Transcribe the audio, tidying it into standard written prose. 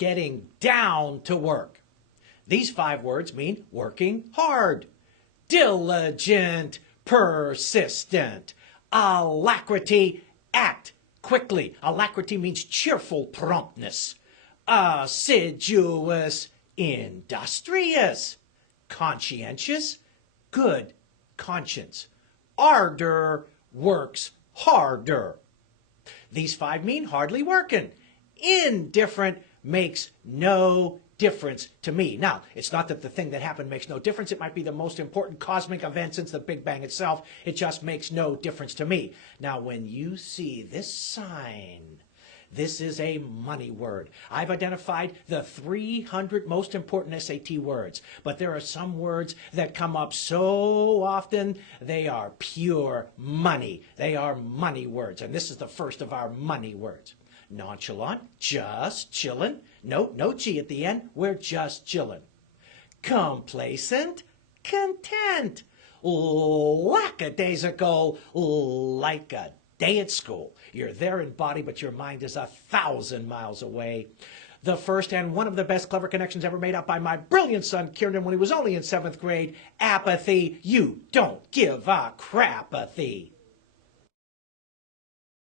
getting down to work. These 5 words mean working hard, diligent, persistent, alacrity, act quickly. Alacrity means cheerful promptness. Assiduous, industrious. Conscientious, good conscience. Ardor, works harder. These 5 mean hardly working. Indifferent, makes no difference to me. Now, it's not that the thing that happened makes no difference. It might be the most important cosmic event since the Big Bang itself. It just makes no difference to me. Now, when you see this sign, this is a money word. I've identified the 300 most important SAT words, but there are some words that come up so often, they are pure money. They are money words, and this is the first of our money words. Nonchalant, just chillin'. No G at the end. We're just chillin'. Complacent, content. Lackadaisical, like a day at school. You're there in body, but your mind is 1,000 miles away. The first and one of the best clever connections ever made up by my brilliant son, Kieran, when he was only in 7th grade. Apathy. You don't give a crapathy.